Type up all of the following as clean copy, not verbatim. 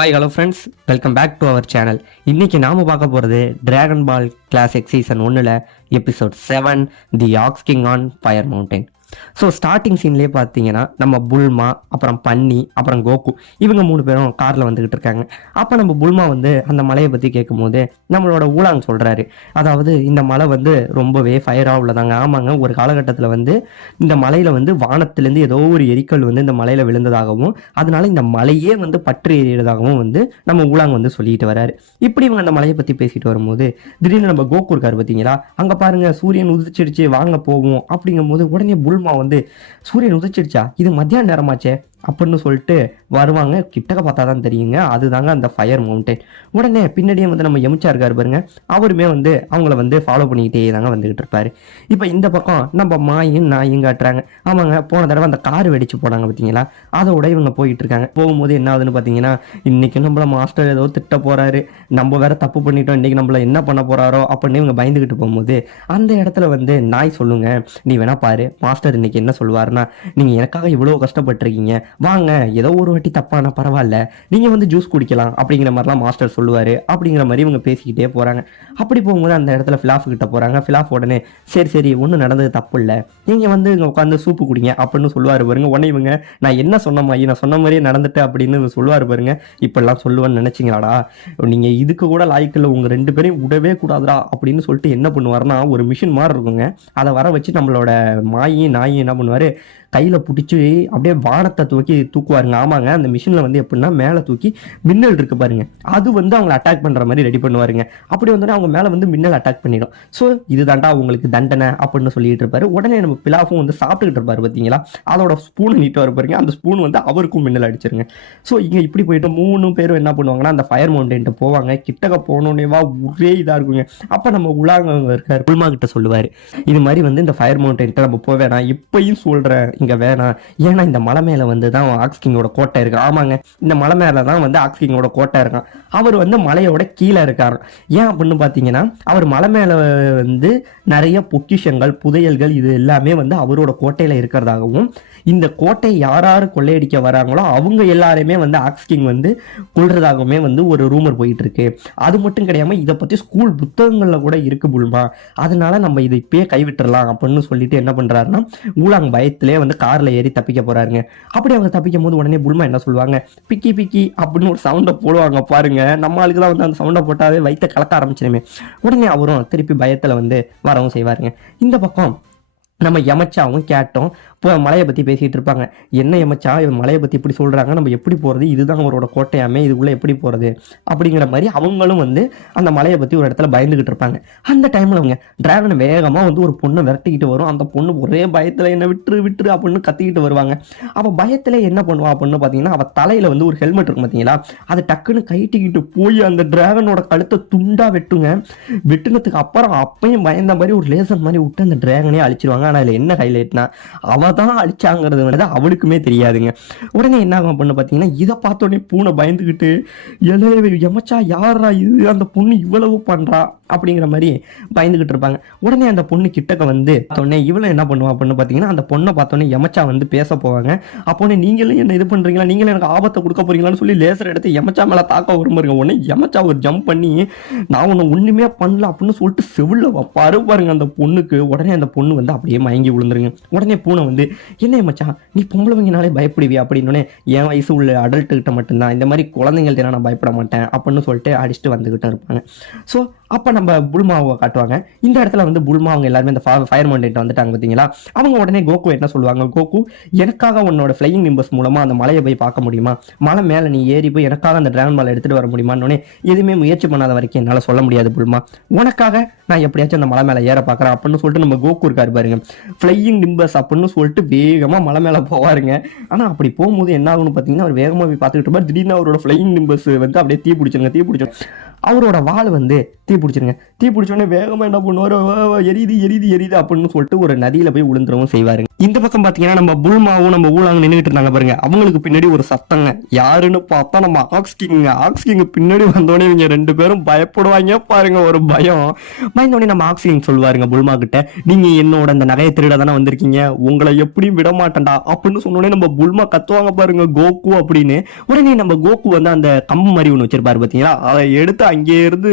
Hi hello friends, welcome back to our channel. இன்றைக்கி நாம் பார்க்க போகிறது Dragon Ball classic season 1 episode 7 the ox king on fire mountain. So starting சீன்லேயே பார்த்தீங்கன்னா நம்ம புல்மா, அப்புறம் பன்னி, அப்புறம் கோகு, இவங்க 3 பேரும் காரில் வந்துக்கிட்டு இருக்காங்க. அப்போ நம்ம புல்மா வந்து அந்த மலையை பற்றி கேட்கும் போது நம்மளோட ஊலாங் சொல்கிறாரு, அதாவது இந்த மலை வந்து ரொம்பவே ஃபயராக உள்ளதாங்க. ஆமாங்க, ஒரு காலகட்டத்தில் வந்து இந்த மலையில் வந்து வானத்திலேருந்து ஏதோ ஒரு எரிக்கல் வந்து இந்த மலையில் விழுந்ததாகவும் அதனால இந்த மலையே வந்து பற்றி எறிகிறதாகவும் வந்து நம்ம ஊலாங் வந்து சொல்லிட்டு வராரு. இப்படி இவங்க அந்த மலையை பற்றி பேசிட்டு வரும்போது திடீர்னு நம்ம கோகு இருக்காரு பார்த்தீங்களா, அங்கே பாருங்க சூரியன் உதிச்சிடுச்சு, வாங்க போவோம் அப்படிங்கும் போது உடனே புல்மா வந்து சூரியன் உதிச்சிடுச்சா, இது மத்தியான நேரமாச்சே அப்படின்னு சொல்லிட்டு வருவாங்க. கிட்டக்க பார்த்தா தான் தெரியுங்க, அதுதாங்க அந்த ஃபயர் மவுண்டைன். உடனே பின்னாடியே வந்து நம்ம எமிச்சா இருக்காரு பாருங்க, அவருமே வந்து அவங்கள வந்து ஃபாலோ பண்ணிக்கிட்டே தாங்க வந்துகிட்டு இருப்பாரு. இப்போ இந்த பக்கம் நம்ம மாயும் நாயும் காட்டுறாங்க. ஆமாங்க, போன தடவை அந்த கார் வெடிச்சு போனாங்க பார்த்தீங்களா, அதோட இவங்க போயிட்டு இருக்காங்க. போகும்போது என்ன ஆகுதுன்னு பார்த்தீங்கன்னா, இன்னைக்கு நம்மள மாஸ்டர் ஏதோ திட்ட போறாரு, நம்ம வேற தப்பு பண்ணிட்டோம், இன்னைக்கு நம்மள என்ன பண்ண போறாரோ அப்படின்னு இவங்க பயந்துகிட்டு போகும்போது அந்த இடத்துல வந்து நாய் சொல்லுங்க, நீ வேணா பாரு மாஸ்டர் இன்னைக்கு என்ன சொல்லுவாருன்னா, நீங்க எனக்காக இவ்வளவு கஷ்டப்பட்டிருக்கீங்க, வாங்க ஏதோ ஒரு வாட்டி தப்பான பரவாயில்ல, நீங்க வந்து ஜூஸ் குடிக்கலாம் அப்படிங்கிற மாதிரிலாம் மாஸ்டர் சொல்லுவாரு. அப்படிங்கிற மாதிரி இவங்க பேசிக்கிட்டே போறாங்க. அப்படி போகும்போது அந்த இடத்துல ஃபிலாஃப் கிட்ட போறாங்க. ஃபிலாஃப் உடனே சரி சரி ஒன்றும் நடந்தது தப்பு இல்லை, நீங்க வந்து இங்க உட்காந்து சூப்பு குடிங்க அப்படின்னு சொல்லுவாரு பாருங்க. உடனே இவங்க நான் என்ன சொன்ன மாதிரி நான் சொன்ன மாதிரியே நடந்துட்டு அப்படின்னு சொல்லுவாரு பாருங்க. இப்பெல்லாம் சொல்லுவேன்னு நினைச்சிங்களாடா, நீங்க இதுக்கு கூட லாய்க்கில் உங்க 2 பேரையும் விடவே கூடாதுடா அப்படின்னு சொல்லிட்டு என்ன பண்ணுவாருன்னா, ஒரு மிஷின் மாதிரி இருக்குங்க, அதை வர வச்சு நம்மளோட மாயும் நாயும் என்ன பண்ணுவாரு, கையில் பிடிச்சி அப்படியே வானத்தை தூக்குவாருங்க. ஆமாங்க, அந்த மிஷினில் வந்து எப்படின்னா மேலே தூக்கி மின்னல் இருக்கு பாருங்க, அது வந்து அவங்களை அட்டாக் பண்ணுற மாதிரி ரெடி பண்ணுவாருங்க. அப்படி வந்தோடனே அவங்க மேலே வந்து மின்னல் அட்டாக் பண்ணிடும். ஸோ இது தாண்டா உங்களுக்கு தண்டனை அப்படின்னு சொல்லிட்டு இருப்பாரு. உடனே நம்ம பிலாஃபும் வந்து சாப்பிட்டுக்கிட்டு இருப்பாரு பார்த்தீங்களா, அதோட ஸ்பூன் நீட்டு வர பாருங்க, அந்த ஸ்பூன் வந்து அவருக்கும் மின்னல் அடிச்சிருங்க. ஸோ இங்கே இப்படி போயிட்டு 3 பேரும் என்ன பண்ணுவாங்கன்னா அந்த ஃபயர் மவுண்டைன்ட்டு போவாங்க. கிட்டக்க போனோடனேவா ஒரே இதாக இருக்குங்க. அப்போ நம்ம உலாங்க இருக்கார் புல்மா கிட்ட சொல்லுவார், இது மாதிரி வந்து இந்த ஃபயர் மவுண்டைன்ட்டு நம்ம போவேனா, இப்பயும் சொல்கிறேன் இங்கே வேணாம், ஏன்னா இந்த மலை மேலே வந்து தான் ஆக்ஸ் கிங்கோட கோட்டை இருக்கு. ஆமாங்க, இந்த மலை மேலே தான் வந்து ஆக்ஸ் கிங்கோட கோட்டை இருக்கான். அவர் வந்து மலையோட கீழே இருக்காரு. ஏன் அப்படின்னு பார்த்தீங்கன்னா, அவர் மலை மேலே வந்து நிறைய பொக்கிஷங்கள், புதையல்கள் இது எல்லாமே வந்து அவரோட கோட்டையில் இருக்கிறதாகவும், இந்த கோட்டை யார் கொள்ளையடிக்க வராங்களோ அவங்க எல்லாருமே வந்து ஆக்ஸ் கிங் வந்து கொள்றதாகவுமே வந்து ஒரு ரூமர் போயிட்டு இருக்கு. அது மட்டும் கிடையாம இதை பற்றி ஸ்கூல் புத்தகங்களில் கூட இருக்கு புல்மா, அதனால நம்ம இதை இப்பயே கைவிட்டுறலாம் அப்படின்னு சொல்லிட்டு என்ன பண்ணுறாருன்னா, ஊலாங் பயத்திலே வந்து காரில் ஏறி தப்பிக்க போறாருங்க. அப்படி அவங்க தப்பிக்கும் போது உடனே புல்மா என்ன சொல்லுவாங்க, பிக்கி பிக்கி அப்படின்னு ஒரு சவுண்டை போடுவாங்க பாருங்க. நம்ம ஆளுக்கு தான் வந்து அந்த சவுண்டை போட்டாவே வயிற்ற கலக்க ஆரம்பிச்சிருமே. உடனே அவரும் திருப்பி பயத்தில் வந்து வரவும் செய்வாருங்க. இந்த பக்கம் நம்ம எமச்சாவும் கேட்டோம் இப்போ மலையை பற்றி பேசிகிட்டு இருப்பாங்க. என்ன எமச்சா இவன் மலையை பற்றி இப்படி சொல்கிறாங்க, நம்ம எப்படி போகிறது, இதுதான் அவரோட கோட்டையாமே, இதுக்குள்ளே எப்படி போகிறது அப்படிங்கிற மாதிரி அவங்களும் வந்து அந்த மலையை பற்றி ஒரு இடத்துல பயந்துக்கிட்டு இருப்பாங்க. அந்த டைமில் அவங்க டிராகனை வேகமாக வந்து ஒரு பொண்ணை விரட்டிக்கிட்டு வரும். அந்த பொண்ணு ஒரே பயத்தில் என்ன விட்டுரு விட்டுரு அப்படின்னு கத்திக்கிட்டு வருவாங்க. அவள் பயத்தில் என்ன பண்ணுவா அப்படின்னு பார்த்தீங்கன்னா, அவள் தலையில் வந்து ஒரு ஹெல்மெட் இருக்கும் பார்த்தீங்களா, அதை டக்குன்னு கைட்டிக்கிட்டு போய் அந்த டிராகனோட கழுத்தை துண்டாக வெட்டுங்க. வெட்டுனதுக்கு அப்புறம் அப்பையும் பயந்த மாதிரி ஒரு லேசர் மாதிரி விட்டு அந்த டிராகனே அழிச்சிருவாங்க. ஆனால் அதில் என்ன ஹைலைட்னா, அவள் தான் அழிச்சாங்கிறது வந்து அவளுக்குமே தெரியாதுங்க. உடனே என்ன ஆகும் அப்படின்னு பார்த்தீங்கன்னா, இதை பார்த்தோன்னே பூனை பயந்துக்கிட்டு எமச்சா யாரா இது, அந்த பொண்ணு இவ்வளவு பண்ணுறா அப்படிங்கிற மாதிரி பயந்துக்கிட்டு இருப்பாங்க. உடனே அந்த பொண்ணு கிட்டக்க வந்து பார்த்தோன்னே இவ்வளோ என்ன பண்ணுவா அப்படின்னு பார்த்தீங்கன்னா, அந்த பொண்ணை பார்த்தோன்னே எமச்சா வந்து பேச போவாங்க. அப்போனே நீங்களும் என்ன இது பண்ணுறீங்களா, நீங்களும் எனக்கு ஆபத்தை கொடுக்க போறீங்களான்னு சொல்லி லேசர் எடுத்து எமச்சா மேலே தாக்க விரும்புறீங்க. உடனே எமச்சா ஒரு ஜம்ப் பண்ணி நான் உன்னை ஒன்றுமே பண்ணல அப்படின்னு சொல்லிட்டு செவில்ல வைப்பாரு பாருங்க அந்த பொண்ணுக்கு. உடனே அந்த பொண்ணு வந்து அப்படியே மயங்கி விழுந்துருங்க. உடனே பூனை வந்து என்ன மச்சான் நீ பொம்பளைவங்கனாலே பயப்படுவியா அப்படின்னு, என் வயசு உள்ள அடல்ட்டுக்கிட்ட மட்டும்தான், இந்த மாதிரி குழந்தைங்கள்ட்ட நான் பயப்பட மாட்டேன் அப்படின்னு சொல்லிட்டு அடிச்சுட்டு வந்துக்கிட்டு இருப்பாங்க. ஸோ அப்போ நம்ம புல்மாவை காட்டுவாங்க. இந்த இடத்துல வந்து புல்மா அவங்க எல்லாருமே இந்த ஃபயர் மவுண்டைன்ட்ட வந்துட்டாங்க பார்த்தீங்களா. அவங்க உடனே கோகு என்ன சொல்லுவாங்க, கோகு எனக்காக உன்னோட ஃப்ளையிங் நிம்பஸ் மூலமாக அந்த மலையை போய் பார்க்க முடியுமா, மலை மேலே நீ ஏறி போய் எனக்காக அந்த டிராகன் பாலை எடுத்துகிட்டு வர முடியுமான்னு எதுவுமே முயற்சி பண்ணாத வரைக்கும் என்னால் சொல்ல முடியாது புல்மா, உனக்காக நான் எப்படியாச்சும் அந்த மலை மேலே ஏற பார்க்குறேன் அப்படின்னு சொல்லிட்டு நம்ம கோகு இருக்காரு பாருங்க, ஃப்ளையிங் நிம்பஸ் அப்படின்னு சொல்லிட்டு வேகமாக மலை மேலே போவாருங்க. ஆனால் அப்படி போகும்போது என்ன ஆகுன்னு பார்த்தீங்கன்னா, அவர் வேகமாக போய் பார்த்துக்கிட்டு இருப்பார். திடீர்னு அவரோட ஃப்ளையிங் நிம்பஸ் வந்து அப்படியே தீ பிடிச்சிருங்க. அவரோட வாள் வந்து தீ பிடிச்சிருங்க. தீ பிடிச்சோடனே வேகமா என்ன பண்ணுவாரு, எரியுது எரியுது எரியுது அப்படின்னு சொல்லிட்டு ஒரு நதியில போய் விழுந்துறவும் செய்வாருங்க. இந்த பக்கம் பாத்தீங்கன்னா நம்ம புல்மாவும் நம்ம ஊழாங்க நின்றுட்டு இருந்தாங்க பாருங்க. அவங்களுக்கு பின்னாடி ஒரு சத்தங்க, யாருன்னு பார்த்தா நம்ம ஆக்ஸ்கிங் பின்னாடி வந்தோடனே இவங்க 2 பேரும் பயப்படுவாங்க பாருங்க. ஒரு பயந்தோடனே நம்ம ஆக்ஸ்கிங் சொல்லுவாருங்க புல்மா கிட்ட, நீங்க என்னோட இந்த நகையை திருட தானே வந்திருக்கீங்க, உங்களை எப்படியும் விட மாட்டேன்டா அப்படின்னு சொன்னோடனே நம்ம புல்மா கத்துவாங்க பாருங்க, கோகு அப்படின்னு. உடனே நம்ம கோகு வந்து அந்த கம்பு மாதிரி ஒன்று வச்சிருப்பாரு பாத்தீங்களா, அதை எடுத்து அங்கே இருந்து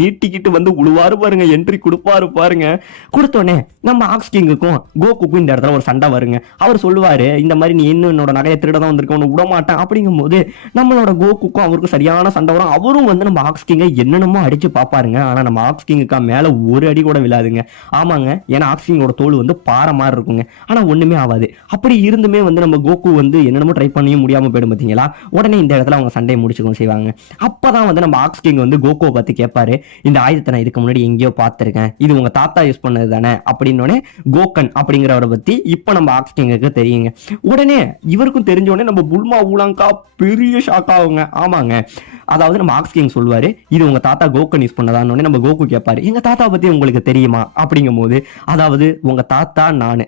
நீட்டிக்கிட்டு வந்து உழுவாரு பாருங்க, என்ட்ரி கொடுப்பாரு பாருங்க. கொடுத்தோடனே நம்ம ஆக்ஸ்கிங்குக்கும் கோகுக்கும் இந்த இடத்துல ஒரு சண்டை வருங்க. அவர் சொல்லுவாரு, இந்த மாதிரி நீ இன்னும் என்னோட நகையை திருட தான் வந்திருக்க, உன்னை விட மாட்டேன் அப்படிங்கும் போது நம்மளோட கோகுக்கும் அவருக்கும் சரியான சண்டை வரும். அவரும் வந்து நம்ம ஆக்ஸ்கிங்கை என்னென்னமோ அடிச்சு பார்ப்பாருங்க. ஆனா நம்ம ஆக்ஸ்கிங்குக்கா மேல ஒரு அடி கூட விழாதுங்க. ஆமாங்க, ஏன்னா ஆக்ஸ்கிங்கோட தோல் வந்து பாறை மாதிரி இருக்குங்க. ஆனா ஒண்ணுமே ஆகாது. அப்படி இருந்துமே வந்து நம்ம கோகு வந்து என்னென்னமோ ட்ரை பண்ணியும் முடியாம போயிடும் பாத்தீங்களா. உடனே இந்த இடத்துல அவங்க சண்டையை முடிச்சுக்கவும் செய்வாங்க. அப்பதான் வந்து நம்ம ஆக்ஸ்கிங் வந்து கோகுவை பத்தி கேட்பாரு, இந்த ஆயுதத்தை நான் இதுக்கு முன்னாடி எங்கேயோ பார்த்திருக்கேன், இது உங்க தாத்தா யூஸ் பண்ணது தானே அப்படின்னு. கோகன் அப்படிங்கிறவரை பத்தி இப்ப நம்ம ஆக்ஸ்கிங்குக்கு தெரியுங்க. உடனே இவருக்கும் தெரிஞ்ச உடனே நம்ம புல்மா ஊலாங்கா பெரிய ஷாக் ஆகுங்க. ஆமாங்க, அதாவது நம்ம ஆக்ஸ்கிங் சொல்லுவாரு, இது உங்க தாத்தா கோகன் யூஸ் பண்ணதான்னு. நம்ம கோகு கேட்பாரு, எங்க தாத்தா பத்தி உங்களுக்கு தெரியுமா அப்படிங்கும் போது, அதாவது உங்க தாத்தா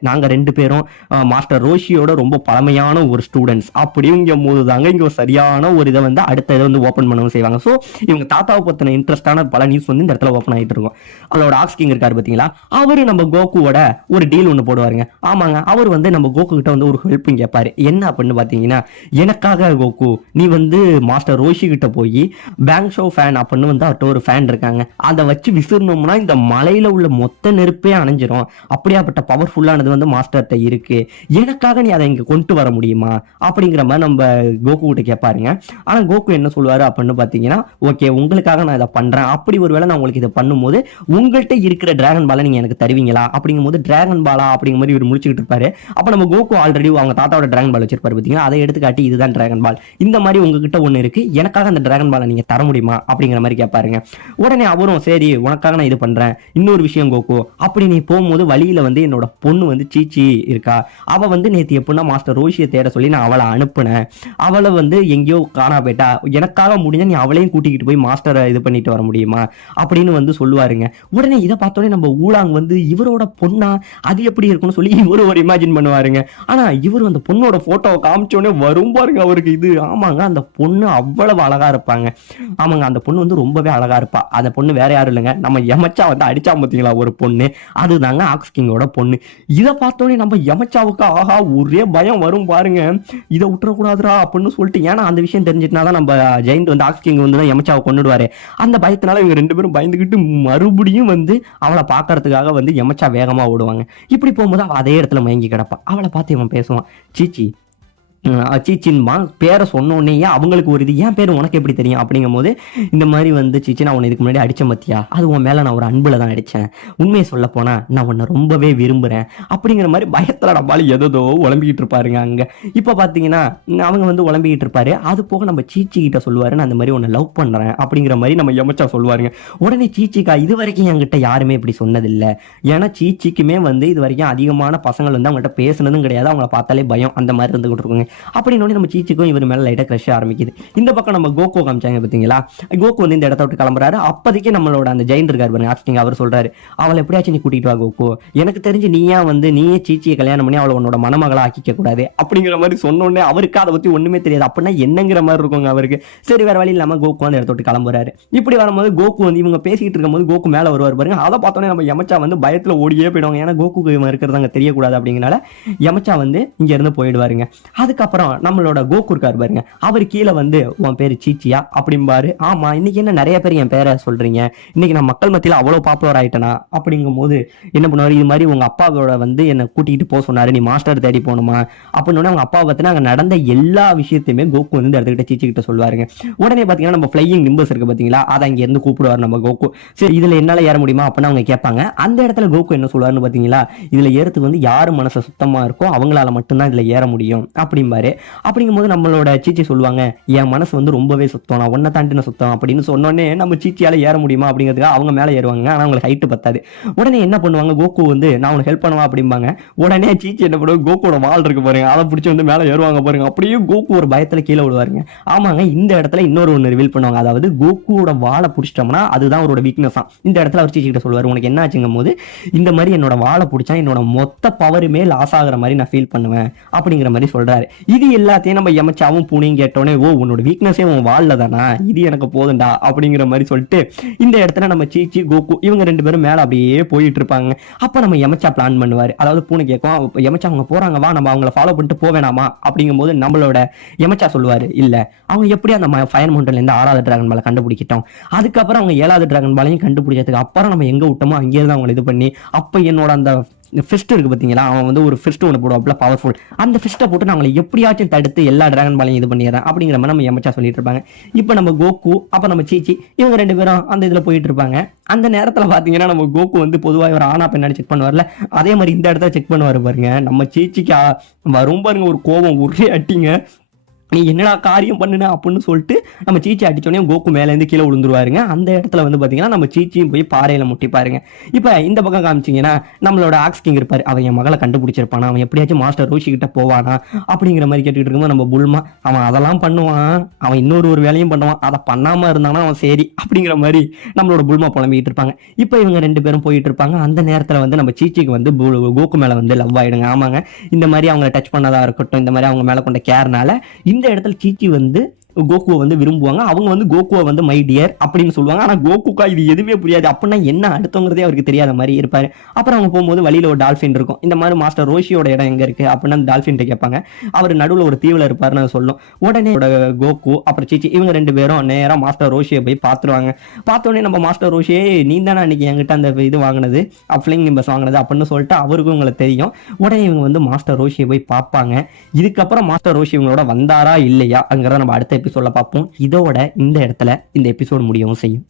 நாங்க 2 பேரும் மாஸ்டர் ரோஷியோட ரொம்ப பழமையான ஒரு ஸ்டூடெண்ட்ஸ் அப்படிங்கும் போது தாங்க இங்க ஒரு சரியான ஒரு இதை வந்து அடுத்த இதை வந்து ஓப்பன் பண்ணவும் செய்வாங்க. ஸோ இவங்க தாத்தாவை பத்தின இன்ட்ரெஸ்டான பல நியூஸ் வந்து இந்த இடத்துல ஓப்பன் ஆகிட்டு இருக்கும். அதோட ஆக்ஸ்கிங் இருக்காரு பாத்தீங்களா, அவரு நம்ம கோகுவோட ஒரு டீல் ஒன்று போடுவாருங்க. ஆமாங்க, அவர் வந்து நம்ம கோகு கிட்ட வந்து ஒரு ஹெல்ப்பும் கேட்பாரு. என்ன அப்படின்னு பாத்தீங்கன்னா, எனக்காக கோகு நீ வந்து மாஸ்டர் ரோஷி கிட்ட போய் பேங்க் ஷோ ஃபேன் அப்படின்னு வந்து அவர்கிட்ட ஒரு ஃபேன் இருக்காங்க, அதை வச்சு விசிறணும்னா இந்த மலையில உள்ள மொத்த நெருப்பே அணைஞ்சிரும், அப்படியாப்பட்ட பவர்ஃபுல்லானது வந்து மாஸ்டர்கிட்ட இருக்கு, எனக்காக நீ அதை இங்க கொண்டு வர முடியுமா அப்படிங்கிற மாதிரி நம்ம கோகு கிட்ட கேட்பாருங்க. ஆனா கோகு என்ன சொல்லுவாரு அப்படின்னு பாத்தீங்கன்னா, ஓகே உங்களுக்காக நான் இதை பண்றேன், அப்படி ஒருவேளை நான் உங்களுக்கு இதை பண்ணும்போது உங்கள்கிட்ட இருக்கிற டிராகன் பாலை நீங்க எனக்கு தருவீங்களா அப்படிங்கும் போது, டிராகன் பாலா அப்படிங்கிற மாதிரி இவர் முடிச்சுக்கிட்டு இருப்பாரு. அப்ப நம்ம கோகு ஆல்ரெடி அவங்க தாத்தாவோட டிராகன் பால் வச்சிருப்பாரு பாத்தீங்கன்னா, அதை எடுத்து காட்டி இதுதான் டிராகன் பால், இந்த மாதிரி உங்ககிட்ட ஒண்ணு இருக்கு, எனக்காக அந்த டிராகன் பாலை நீங்க தர முடியுமா அப்படிங்கிற மாதிரி கேட்பாருங்க. உடனே அவரும் சரி உனக்காக நான் இது பண்றேன், இன்னொரு விஷயம் கோகு, அப்படி நீ போகும்போது வழியில வந்து என்னோட பொண்ணு வந்து சீச்சி இருக்கா, அவ வந்து நேத்து எப்படின்னா மாஸ்டர் ரோஷியை தேட சொல்லி நான் அவளை அனுப்புனேன், அவளை வந்து எங்கேயோ காணா போயிட்டா, எனக்காக முடிஞ்ச நீ அவளையும் கூட்டிக்கிட்டு போய் மாஸ்டரை இது பண்ணிட்டு வர முடியுமா அப்படின்னு வந்து சொல்லுவாருங்க. உடனே இதை பார்த்தோன்னே நம்ம ஊலாங் வந்து இவரோட பொண்ணா அது எப்படி இருக்குன்னு சொல்லி இவரு ஒரு இமேஜின் பண்ணுவாருங்க. ஆனா இவர் அந்த பொண்ணோட போட்டோவை காமிச்சோடனே வரும் பாருங்க அவருக்கு இது. ஆமாங்க, அந்த பொண்ணு அவ்வளவு அழகா இருப்பாங்க. ஆமாங்க, அந்த பொண்ணு வந்து ரொம்பவே அழகா இருப்பா. அந்த பொண்ணு வேற யாரும் இல்லைங்க, நம்ம யமச்சா வந்து அடிச்சா பார்த்தீங்களா ஒரு பொண்ணு, அதுதாங்க ஆக்ஸ்கிங்கோட பொண்ணு. இதை பார்த்தோன்னே நம்ம யமச்சாவுக்கு ஆஹா ஒரே பயம் வரும் பாருங்க, இதை விட்டுறக்கூடாதுரா அப்படின்னு சொல்லிட்டு. ஏன்னா அந்த விஷயம் தெரிஞ்சிட்டுனா தான் நம்ம ஜெயிண்ட் வந்து ஆக்ஸ்கிங் வந்து தான் யமச்சாவை கொண்டுடுவாரு. அந்த பயத்தினால இவங்க 2 பேரும் பயந்துக்கிட்டு மறுபடியும் வந்து அவளை பார்க்கறதுக்காக வந்து யமச்சா வேகமா ஓடுவாங்க. இப்படி போகும்போது அவள் அதே இடத்துல மயங்கி கிடப்பா. அவளை பார்த்து இவன் பேசுவான், சீச்சி சீச்சின்மா பேரை சொன்னோடனே அவங்களுக்கு ஒரு இது, ஏன் பேர் உனக்கு எப்படி தெரியும் அப்படிங்கும் போது, இந்த மாதிரி வந்து சீச்சி நான் உன்னை இதுக்கு முன்னாடி அடிச்ச மத்தியா, அது உன் மேலே நான் ஒரு அன்புல தான் அடித்தேன், உண்மையை சொல்ல போனால் நான் உன்னை ரொம்பவே விரும்புகிறேன் அப்படிங்கிற மாதிரி பயத்தில் நம்மளால எதோ உழம்பிக்கிட்டு இருப்பாருங்க. அங்கே இப்போ பார்த்தீங்கன்னா அவங்க வந்து உழம்பிக்கிட்டு இருப்பாரு. அது போக நம்ம சீச்சி கிட்ட சொல்லுவாரு, நான் அந்த மாதிரி உன்னை லவ் பண்ணுறேன் அப்படிங்கிற மாதிரி நம்ம யமச்சா சொல்லுவாருங்க. உடனே சீச்சிக்கா இது வரைக்கும் என்கிட்ட யாருமே இப்படி சொன்னதில்லை, ஏன்னா சீச்சிக்குமே வந்து இது வரைக்கும் அதிகமான பசங்கள் வந்து அவங்கள்ட்ட பேசுனதும் கிடையாது, அவங்கள பார்த்தாலே பயம் அந்த மாதிரி இருந்துகிட்டு இருக்குங்க. அப்படின்னு நம்ம சீச்சிக்கும் இவர் மேல லைட்டா கிரஷ் ஆரம்பிக்குது. இந்த பக்கம் நம்ம கோகு காமிச்சாங்க பாத்தீங்களா, கோகு வந்து இந்த இடத்த விட்டு கிளம்புறாரு. அப்போதைக்கு நம்மளோட அந்த ஜெயின் இருக்காரு பாருங்க ஆக்ஸ்கிங், அவர் சொல்றாரு, அவளை எப்படியாச்சும் நீ கூட்டிட்டு வா கோகு, எனக்கு தெரிஞ்சு நீயே வந்து நீயே சீச்சியை கல்யாணம் பண்ணி அவளை உன்னோட மணமகளா ஆக்கிக்க கூடாது அப்படிங்கிற மாதிரி சொன்னோடனே அவருக்கு அதை பத்தி ஒண்ணுமே தெரியாது. அப்படின்னா என்னங்கிற மாதிரி இருக்குங்க அவருக்கு. சரி வேற வழி இல்லாம கோகு அந்த இடத்த விட்டு கிளம்புறாரு. இப்படி வரும்போது கோகு வந்து இவங்க பேசிக்கிட்டு இருக்கும்போது கோகு மேல வருவார் பாருங்க. அதை பார்த்தோன்னே நம்ம யமச்சா வந்து பயத்துல ஓடியே போயிடுவாங்க. ஏன்னா கோகு இவன் இருக்கிறது அங்க தெரியக்கூடாது அப்படிங்கிறனால யமச்சா வந்து இங்க இருந்து போயிடுவாருங்க. அதுக்கப்புறம் நம்மளோட கோகு இருக்காரு பாருங்க, அவர் கீழே வந்து உன் பேரு சீச்சியா அப்படிம்பாரு. ஆமா, இன்னைக்கு என்ன நிறைய பேர் என் பேரை சொல்றீங்க, இன்னைக்கு நான் மக்கள் மத்தியில அவ்வளவு பாப்புலர் ஆயிட்டேனா அப்படிங்கும் போது என்ன பண்ணுவாரு, இது மாதிரி உங்க அப்பாவோட வந்து என்னை கூட்டிகிட்டு போக சொன்னாரு, நீ மாஸ்டர் தேடி போகணுமா அப்படின்னு அவங்க அப்பா பத்தினா அங்க நடந்த எல்லா விஷயத்தையுமே கோகு வந்து இந்த இடத்துக்கிட்ட சீச்சி கிட்ட சொல்லுவாருங்க. உடனே பாத்தீங்கன்னா நம்ம ஃபிளையிங் நிம்பர்ஸ் இருக்கு பாத்தீங்களா, அதை அங்க இருந்து கூப்பிடுவாரு நம்ம கோகு. சரி இதுல என்னால ஏற முடியுமா அப்படின்னு அவங்க கேட்பாங்க. அந்த இடத்துல கோகு என்ன சொல்லுவாருன்னு பாத்தீங்களா, இதுல ஏறதுக்கு வந்து யாரு மனசு சுத்தமா இருக்கோ அவங்களால மட்டும்தான் இதுல ஏற முடியும் அப்படிம்பாரு. அப்படிம்பாரு. அப்படிங்கும்போது நம்மளோட சீச்சி சொல்லுவாங்க, என் மனசு வந்து ரொம்பவே சுத்தம், நான் ஒன்றை தாண்டின சுத்தம் அப்படின்னு சொன்னோடனே நம்ம சீச்சியால் ஏற முடியுமா அப்படிங்கிறதுக்காக அவங்க மேலே ஏறுவாங்க. ஆனால் அவங்களுக்கு ஹைட்டு பத்தாது. உடனே என்ன பண்ணுவாங்க, கோகு வந்து நான் உனக்கு ஹெல்ப் பண்ணுவா அப்படிம்பாங்க. உடனே சீச்சி என்ன பண்ணுவாங்க, கோகுவோட வால் இருக்கு பாருங்க, அதை பிடிச்சி வந்து மேலே ஏறுவாங்க பாருங்க. அப்படியே கோகு ஒரு பயத்தில் கீழே விடுவாருங்க. ஆமாங்க, இந்த இடத்துல இன்னொரு ஒன்று ரிவீல் பண்ணுவாங்க. அதாவது கோகுவோட வாழை பிடிச்சிட்டோம்னா அதுதான் அவரோட வீக்னஸ் தான். இந்த இடத்துல அவர் சீச்சி கிட்ட சொல்லுவார், உனக்கு என்ன ஆச்சுங்கும் போது இந்த மாதிரி என்னோட வாழை பிடிச்சா என்னோட மொத்த பவருமே லாஸ் ஆகிற மாதிரி நான் ஃபீல் பண்ணுவேன் அப்படிங்கிற மாதிரி சொல்றாரு. இது எல்லாத்தையும் நம்ம எமச்சாவும் பூனையும் கேட்டோன்னே, ஓ உன்னோட வீக்னஸே உன் வால்ல தானா, இது எனக்கு போதுண்டா அப்படிங்கிற மாதிரி சொல்லிட்டு இந்த இடத்துல நம்ம சீச்சி கோகு இவங்க 2 பேரும் மேல அப்படியே போயிட்டு இருப்பாங்க. அப்ப நம்ம எமச்சா பிளான் பண்ணுவாரு. அதாவது பூனை கேட்கும், எமச்சா அவங்க போறாங்க வா நம்ம அவங்கள ஃபாலோ பண்ணிட்டு போவேணாமா அப்படிங்கும் போது நம்மளோட எமச்சா சொல்லுவாரு, இல்ல அவங்க எப்படி அந்த ஃபயர் மவுண்டன்ல இருந்து 6வது டிராகன் பாலை கண்டுபிடிக்கிட்டோம், அதுக்கப்புறம் அவங்க 7வது டிராகன் பாலையும் கண்டுபிடிச்சதுக்கு அப்புறம் நம்ம எங்க விட்டோமோ அங்கேயே தான் அவங்க இது பண்ணி, அப்ப என்னோட அந்த ஃபிஸ்ட் இருக்கு பார்த்தீங்களா, அவன் வந்து ஒரு ஃபிஸ்ட் ஒன்று போடுவாப்ல பவர்ஃபுல், அந்த ஃபிஸ்ட்டை போட்டு நான் அவங்களை எப்படியாச்சும் தடுத்து எல்லா டிராகன் பாலையும் இது பண்ணிடுறேன் அப்படிங்கிற மாதிரி நம்ம எமச்சா சொல்லிட்டு இருப்பாங்க. இப்போ நம்ம கோகு அப்போ நம்ம சீச்சி இவங்க 2 பேரும் அந்த இதில் போயிட்டு இருப்பாங்க. அந்த நேரத்தில் பார்த்தீங்கன்னா நம்ம கோகு வந்து பொதுவாக ஒரு ஆனா பெண்ணாடி செக் பண்ணுவார்ல, அதே மாதிரி இந்த இடத்துல செக் பண்ணுவார் பாருங்க. நம்ம சீச்சிக்கு வரும் பாருங்க ஒரு கோபம், ஒரே அட்டிங்க, நீ என்னடா காரியம் பண்ணுன அப்படின்னு சொல்லிட்டு நம்ம சீச்சி அடிச்சோடனே கோகு மேலேருந்து கீழே விழுந்துருவாருங்க. அந்த இடத்துல வந்து பார்த்தீங்கன்னா நம்ம சீச்சியும் போய் பாறையில் முட்டிப்பாருங்க. இப்போ இந்த பக்கம் காமிச்சிங்கன்னா நம்மளோட ஆக்ஸ் கிங் இருப்பார், அவன் என் மகளை கண்டுபிடிச்சிருப்பானா, அவன் எப்படியாச்சும் மாஸ்டர் ரோஷி கிட்ட போவானா அப்படிங்கிற மாதிரி கேட்டுக்கிட்டு இருக்கும்போது நம்ம புல்மா அவன் அதெல்லாம் பண்ணுவான், அவன் இன்னொரு வேலையும் பண்ணுவான், அதை பண்ணாமல் இருந்தானா அவன் சரி அப்படிங்கிற மாதிரி நம்மளோட புல்மா புலம்பிக்கிட்டு இருப்பாங்க. இப்போ இவங்க 2 பேரும் போயிட்டு இருப்பாங்க. அந்த நேரத்தில் வந்து நம்ம சீச்சிக்கு வந்து கோகு மேலே வந்து லவ் ஆயிடுங்க. ஆமாங்க, இந்த மாதிரி அவங்கள டச் பண்ணதா இருக்கட்டும், இந்த மாதிரி அவங்க மேலே கொண்ட கேர்னால இந்த இடத்துல சீச்சி வந்து கோகுவை வந்து விரும்புவாங்க. அவங்க வந்து கோகுவை வந்து மை டியர் அப்படின்னு சொல்லுவாங்க. ஆனால் கோகுக்கா இது எதுவுமே புரியாது. அப்படின்னா என்ன அடுத்தவங்கிறதே அவருக்கு தெரியாத மாதிரி இருப்பாரு. அப்புறம் அவங்க போகும்போது வழியில் ஒரு டால்ஃபின் இருக்கும். இந்த மாதிரி மாஸ்டர் ரோஷியோட இடம் எங்கே இருக்குது அப்படின்னு அந்த டால்ஃபின்ட்ட கேட்பாங்க. அவர் நடுவில் ஒரு தீவில் இருப்பாருன்னு சொல்லும். உடனே கோகு அப்புறம் சீச்சி இவங்க 2 பேரும் நேராக மாஸ்டர் ரோஷியை போய் பார்த்துருவாங்க. பார்த்தோன்னே நம்ம மாஸ்டர் ரோஷியே நீ தானே அன்னைக்கு என்கிட்ட அந்த இது வாங்கினது, அப்ளிங் பஸ் வாங்கினது அப்படின்னு சொல்லிட்டு அவருக்கும் உங்களுக்கு தெரியும். உடனே இவங்க வந்து மாஸ்டர் ரோஷியை போய் பார்ப்பாங்க. இதுக்கப்புறம் மாஸ்டர் ரோஷி இவங்களோட வந்தாரா இல்லையா அங்கிறத நம்ம அடுத்த எபிசோட்ல பார்ப்போம். இதோட இந்த இடத்துல இந்த எபிசோட் முடியவும் செய்யும்.